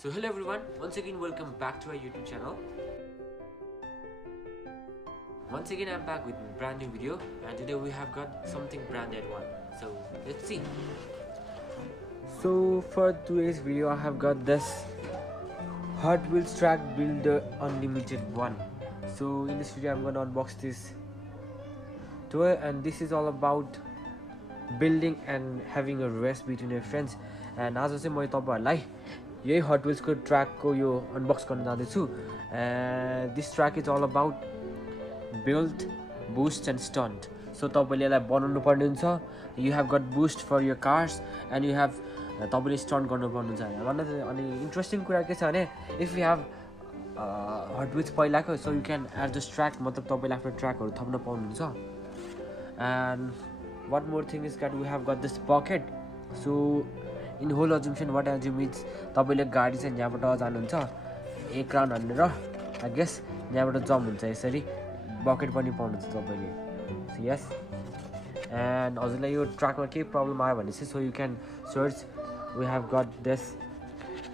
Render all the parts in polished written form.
So hello everyone, once again welcome back to our YouTube channel. Once again I'm back with a brand new video, and today we have got something branded one. So let's see. So for today's video I have got this Hot Wheels Track Builder Unlimited one. So in this video I'm gonna unbox this toy, and this is all about building and having a race between your friends. And आज चाहिँ मैले तपाईहरुलाई यही hot wheels को track को यो unbox गर्न जाँदै छु. And this track is all about build, boost and stunt. So तपाईले यसलाई बनाउनु पर्ने हुन्छ. You have got boost for your cars and you have तपाईले stunt गर्नु पर्ने हुन्छ. अनि इन्ट्रेस्टिङ कुरा के छ भने if you have hot wheels पहिलाको, so you can add this track, मतलब तपाईले आफ्नो ट्र्याकहरु थप्न पाउनुहुन्छ. And one more thing is that we have got this pocket. So in whole assumption what I assume is तपाईले गाडी चाहिँ यहाँबाट जानुहुन्छ एक राउन्ड हानेर I guess यहाँबाट जम्प हुन्छ. यसरी बकेट पनि पाउनुहुन्छ तपाईले. So yes, and हजुरलाई यो ट्र्याकमा के प्रब्लम आयो भने चाहिँ so you can search. We have got this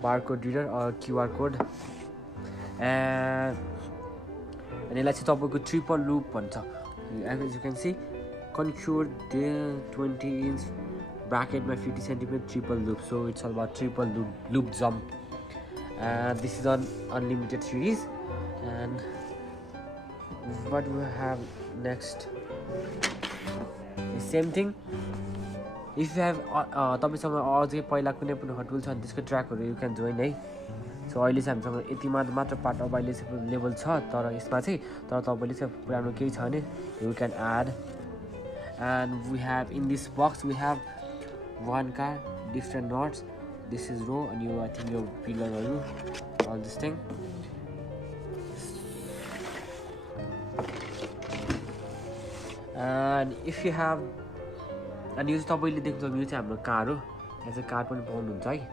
barcode reader or QR code, and यसलाई चाहिँ तपाईको ट्रिपल लूप भन्छ. As you can see, contour the 20-inch bracket by 50 cm triple loop. So it's all about triple loop jump. And this is on unlimited series. And what we have next, the same thing. If you have तपाईसँग अझै पहिला कुनै पनि hot wheels छ भने त्यसको ट्र्याकहरु you can join है. So अहिले चाहिँ हामीसँग यति मात्र पार्ट अभाइलेबल छ, तर यसमा चाहिँ तर तपाईले चाहिँ पुरानो केही छ भने you can add. And we have in this box we have one car, different knots. This is row and you I think your pillar or you all this thing. And if you have, and you तपाईले देख्नुहुन्छ यो चाहिँ हाम्रो car हो. यहाँ चाहिँ car पनि पाउनुहुन्छ है.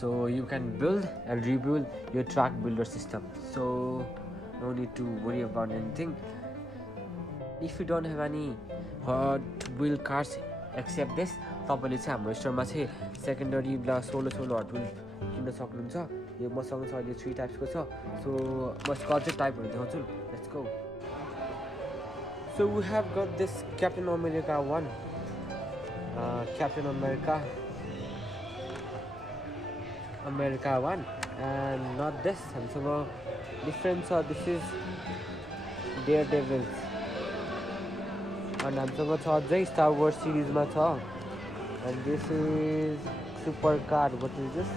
So you can build and rebuild your track builder system. So no need to worry about anything. If you don't have any hot wheel cars except this, तपाईले चाहिँ हाम्रो स्टोरमा चाहिँ सेकेन्डरी ला सोलो हट व्हील किन्न सक्नुहुन्छ. यो मसँग छ अहिले 3 टाइप्सको छ. सो म यसको अझै टाइपहरु देखाउँछु. Let's go. So we have got this Captain America one, Captain America one, and not this. हामीसँग different छ. This is Daredevils. And हामीसँग छ अझै Star Wars series मा छ. And this is supercar. What is this?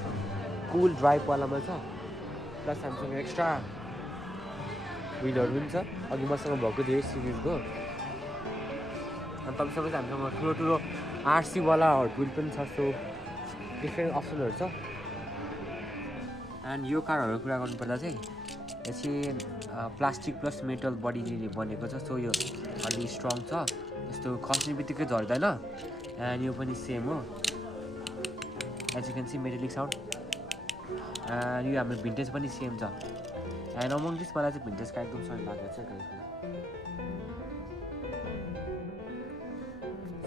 Cool drive वालामा छ. Plus हामीसँग extra व्हीलहरु पनि छ. अघि मसँग भएको धेरै सिरिजको. अनि तपाईसँग चाहिँ हामीसँग ठुलो आरसी वाला हट व्हील पनि छ. सो डिफरेन्ट अप्सनहरु छ. एन्ड यो कारहरुको कुरा गर्नु पर्दा चाहिँ यो चाहिँ प्लास्टिक प्लस मेटल बडीले बनेको छ. सो यो अलि स्ट्रङ छ. यस्तो खस्ने बित्तिकै झर्दैन. एन्ड यो पनि सेम हो. As you can see metallic sound. And यो हाम्रो भिन्टेज पनि सेम छ. एन्ड अमङ दिस मलाई चाहिँ भिन्टेज कार एकदम सही लागेको छ गाइस.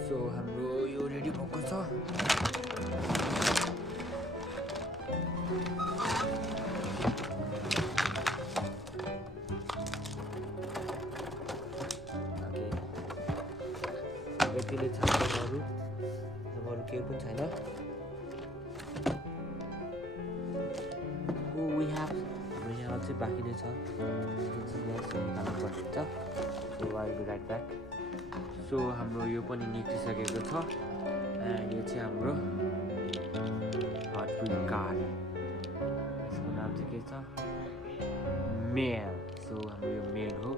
सो हाम्रो यो रेडी भएको छ. यतिले छ. अरू केही पनि छैन. We have यहाँ चाहिँ बाँकी नै छ. निकाल्नु पर्छ. So I will be right back. So हाम्रो यो पनि निक्लिसकेको छ. एन्ड यो चाहिँ हाम्रो हट व्हील कार. यसको नाम चाहिँ के छ? मेल. सो हाम्रो यो मेल हो.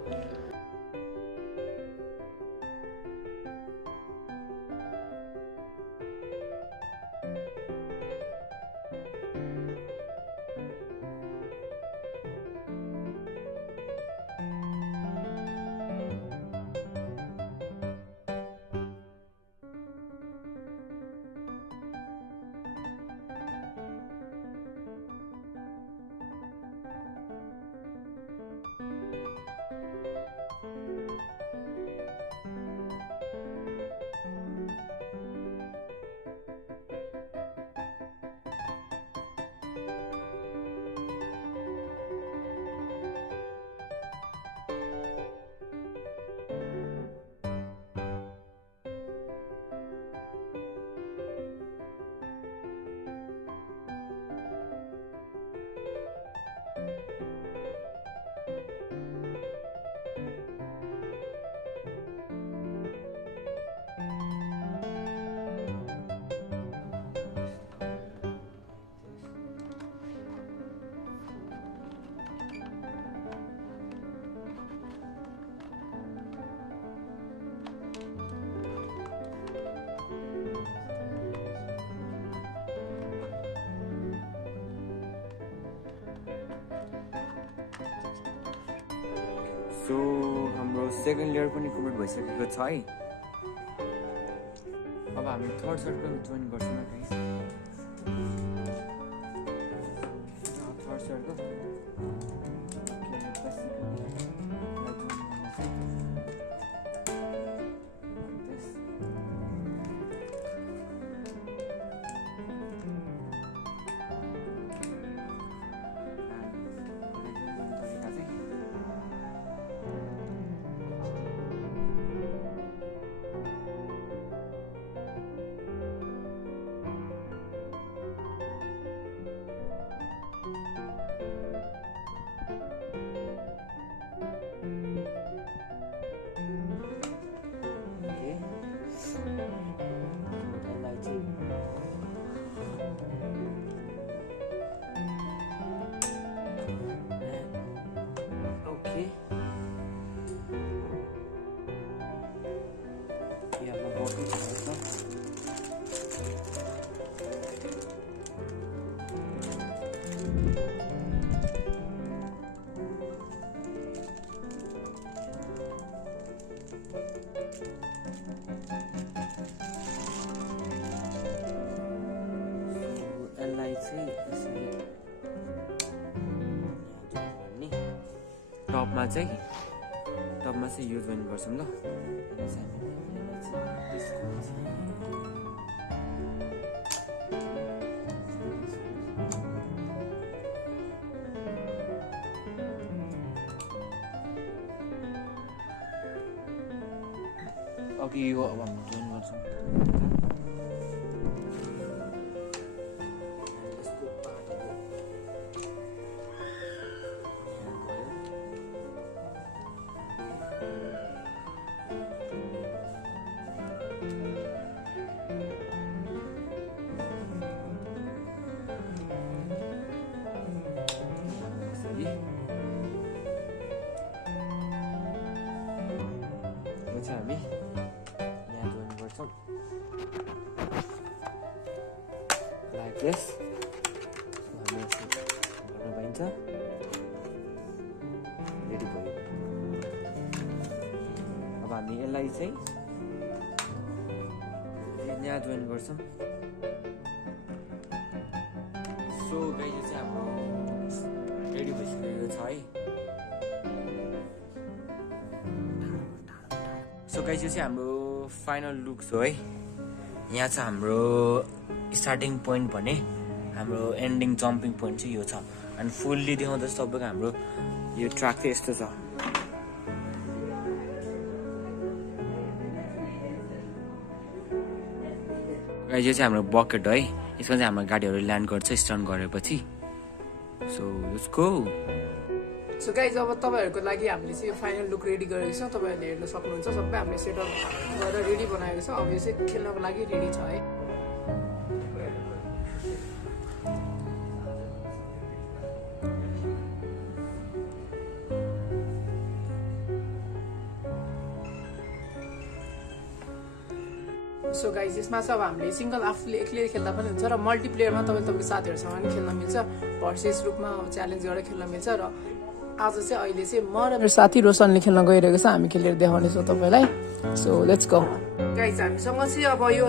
सो हाम्रो सेकेन्ड लेयर पनि कम्प्लिट भइसकेको छ है। अब हामी थर्ड सर्कल जोइन गर्छौँ गाइस। थर्ड सर्कल टपमा चाहिँ यो जोइन गर्छौँ ल। अघि यो अब हामी जोइन गर्छौँ। हामी यहाँ जोइन गर्छौँ लाइक दिस। हामी गर्न पाइन्छ। रेडी भयो। अब हामी यसलाई चाहिँ यहाँ जोइन गर्छौँ। सो गाइस यो चाहिँ हाम्रो रेडी भइसकेको छ है। सो गाइस यो चाहिँ हाम्रो फाइनल लुक हो है। यहाँ चाहिँ हाम्रो स्टार्टिङ पोइन्ट भने हाम्रो एन्डिङ जम्पिङ पोइन्ट चाहिँ यो छ। अनि फुल्ली देखाउँदा तपाईँको हाम्रो यो ट्र्याक चाहिँ यस्तो छ। गाइस यो चाहिँ हाम्रो बकेट है। यसमा चाहिँ हाम्रो गाडीहरू ल्यान्ड गर्छ स्टन्ट गरेपछि। So let's go. So guys अब तपाईँहरूको लागि हामीले चाहिँ फाइनल लुक रेडी गरेको छ। तपाईँहरूले हेर्न सक्नुहुन्छ सबै हामीले सेटअप गरेर रेडी बनाएको छ। अब यो चाहिँ खेल्नको लागि रेडी छ है। सो गाइज यसमा चाहिँ अब हामीले सिङ्गल आफूले एक्लै खेल्दा पनि हुन्छ र मल्टिप्लेयरमा तपाईँको साथीहरूसँग पनि खेल्न मिल्छ। भर्सेस रूपमा च्यालेन्ज गरेर खेल्न मिल्छ। र आज चाहिँ अहिले चाहिँ म र मेरो साथी रोशनले खेल्न गइरहेको छ। हामी खेलेर देखाउनेछौँ तपाईँलाई। So let's go guys. हामीसँग चाहिँ अब यो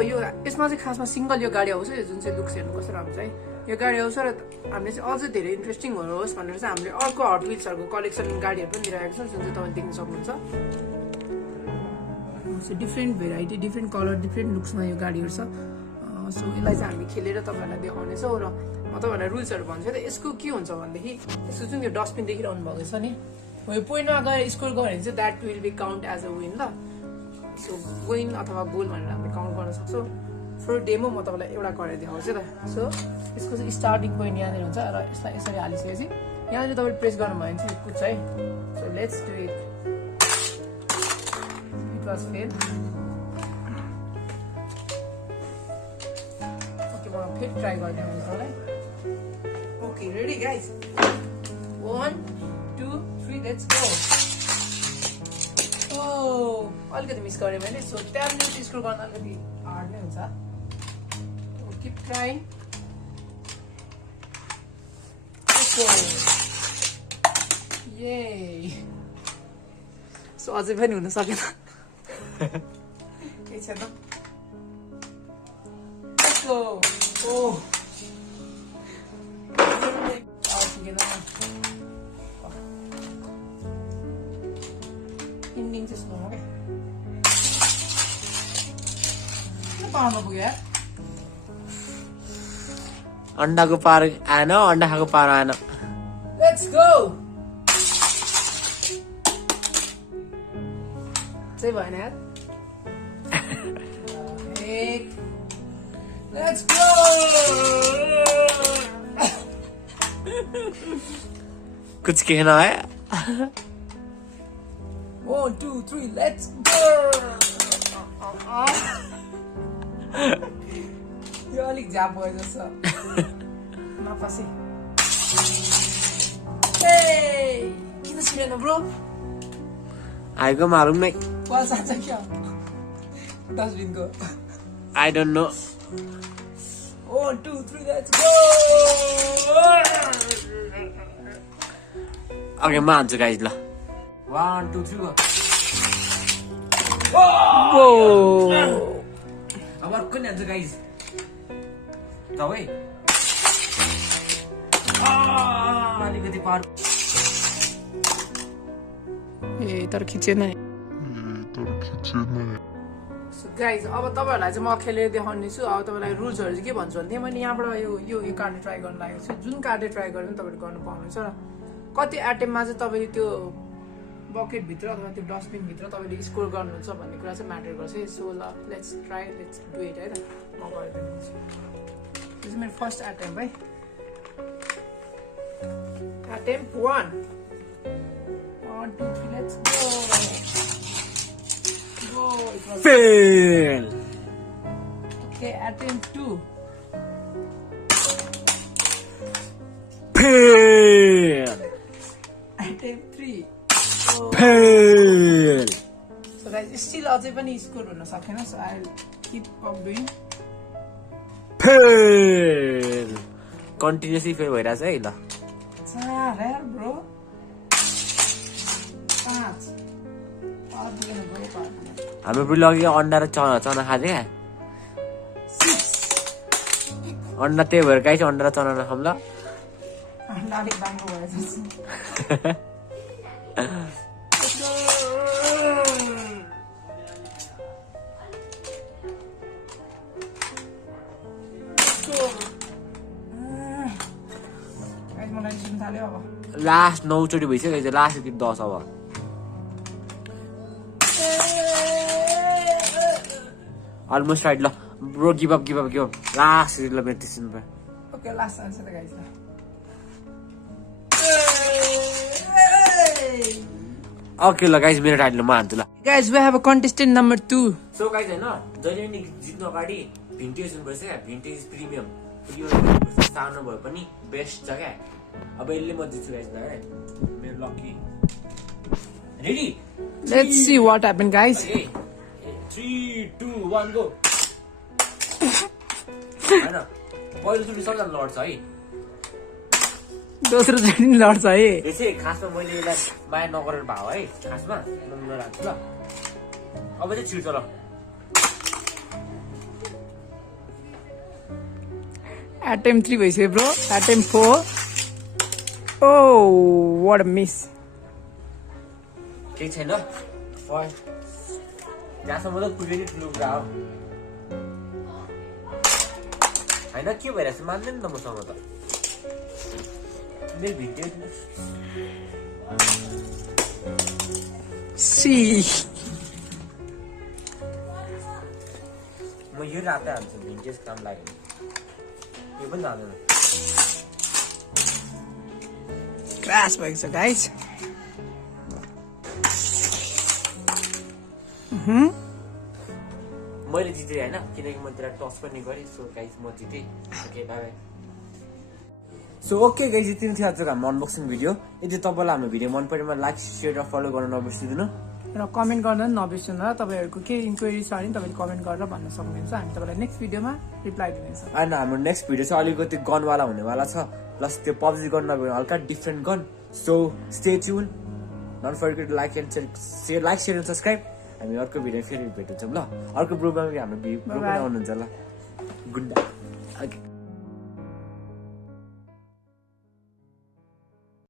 यसमा चाहिँ खासमा सिङ्गल यो गाडी आउँछ। यो जुन चाहिँ लुक्स हेर्नु कसरी आउँछ है। यो गाडी आउँछ र हामीले चाहिँ अझै धेरै इन्ट्रेस्टिङ होस् भनेर चाहिँ हामीले अर्को हट व्हिल्सहरूको कलेक्सन गाडीहरू पनि लिइरहेको छ जुन चाहिँ तपाईँले देख्न सक्नुहुन्छ। Different variety different colour different लुक्समा यो गाडीहरू छ। सो यसलाई चाहिँ हामी खेलेर तपाईँहरूलाई देखाउनेछौँ र म तपाईँहरूलाई रुल्सहरू भन्छु। त यसको के हुन्छ भनेदेखि यसको जुन यो डस्टबिन देखिरहनु भएको छ नि, यो पोइन्टमा गएर स्कोर गऱ्यो भने चाहिँ that will be count as a win ल। सो विन अथवा गोल भनेर हामीले काउन्ट गर्न सक्छौँ। फर डेमो म तपाईँलाई एउटा गरेर देखाउँछु त। सो यसको चाहिँ स्टार्टिङ पोइन्ट यहाँनिर हुन्छ र यसलाई यसरी हालिसकेपछि यहाँनिर तपाईँले प्रेस गर्नुभयो भने चाहिँ कुद्छ है। So let's do it. It was fail. Okay म फेरि ट्राई गरिदिनु तपाईँलाई। Okay ready guys. 1 2 3 let's go. अलिकति मिस गऱ्यो भने सो त्यहाँनिर स्कोर गर्न अलिकति हार्ड नै हुन्छ। Keep trying. ये सो अझै पनि हुन सकेन केही छैन Let's go. Oh. Ending चाहिँ स्लो हो क्या किन पाउनु पुग्यो यार अन्डाको पार आएन अन्डा खाएको पार आएन Let's go. चाहिँ भएन यार एक Let's go. कुछ कहना है 1 2 3 let's go. यो अलिक झाप भयो जस्तो नपसी किन छिरेन ब्रो आएको मालुम नै पैसा चाहिँ क्या डस्टबिनको I don't know 1 2 3 let's go. Okay म हान्छु गाइज ल 1 2 3 अब अर्को नि हान्छु गाइज तपाईँ अलिकति पार ए तर खिचेन नि गाइज अब तपाईँहरूलाई चाहिँ म खेलेर देखाउने छु अब तपाईँलाई रुल्सहरू चाहिँ के भन्छु भने मैले यहाँबाट यो कार्डले ट्राई गर्नु लागेको छु जुन कार्डले ट्राई गरेर तपाईँले गर्नु पाउनुहुन्छ र कति एटेममा चाहिँ तपाईँले त्यो बकेटभित्र अथवा त्यो डस्टबिनभित्र तपाईँले स्कोर गर्नुहुन्छ भन्ने कुरा चाहिँ म्याटर गर्छ है सो ल let's try let's do it है त म गरिदिन्छु यो चाहिँ मेरो फर्स्ट एटेम है एटेम 1 1 2 3 let's go fail Okay, attempt 2. Fail Attempt 3. Oh. Fail So guys, still अझै पनि स्कोर हुन सकेन so I'll keep up doing. Fail continuously fail भइरहेछ है ल 4 यार bro. 5. हाम्रो बुढीले अघि अन्डा र चना खाँदै क्या अन्डा त्यही भएर गाइस अन्डा र चना नखाऊँ ल अन्डा अलिक राम्रो भएछ मलाई जित्न थाल्यो अब लास्ट 9 चोटि भइसक्यो गाइस लास्ट 10 अब अलमोस्ट राइट ल ब्रो गिभ अप लास्ट ल मेरो त्यसो भयो ओके लास्ट आन्सर त गाइस ओके ल गाइस मेरो राइट ल म हान्छु ल guys we have a contestant number 2 so guys हैन जहिले नि जित्नु अगाडि भिन्टेज हुनुपर्छ क्या भिन्टेज प्रिमियम यो सानो भए पनि बेस्ट छ क्या अब यसले म जित्छु गाइस ल है मेरो lucky ready let's see what happen guys 3 2 1 go हैन पहिलो चोटि सबैजना लड्छ है दोस्रो चोटि नि लड्छ है यसै खासमा मैले यसलाई माया नगरेर भयो है खासमा नराख्छु ल अब चाहिँ छिर्छ ल एटेम 3 भइसक्यो bro attempt 4 oh what a miss केही छैन जहाँसम्म त पुग्यो नि ठुलो कुरा हो होइन के भइरहेछ मान्दैन नि त मसँग त मेरो भिन्टेज सी म यो रातै हाल्छु भिन्टेज काम लाग्यो यो पनि जाँदैन क्रास भएको छ गाइस मैले जितेँ होइन किनकि म त्यसलाई टस पनि गरेँ सो गाइस म जितेँ okay bye bye so okay guys यति नै थियो आजको हाम्रो अनबक्सिङ भिडियो यदि तपाईँलाई हाम्रो भिडियो मन परेमा लाइक सेयर र फलो गर्न नबिर्सिदिनु र कमेन्ट गर्न नबिर्सनु र तपाईँहरूको के इन्क्वायरी छ भने तपाईँले कमेन्ट गरेर भन्न सक्नुहुन्छ हामी तपाईँलाई नेक्स्ट भिडियोमा रिप्लाई दिनेछौँ होइन हाम्रो नेक्स्ट भिडियो चाहिँ अलिकति गनवाला हुनेवाला छ प्लस त्यो पब्जी गन नभए हल्का different gun so stay tune don't forget like and share and subscribe. हामी अर्को भिडियो फेरि भेट्छौँ ल। अर्को प्रोग्राम हाम्रो ग्रुपमा आउनुहुन्छ ल। Good okay.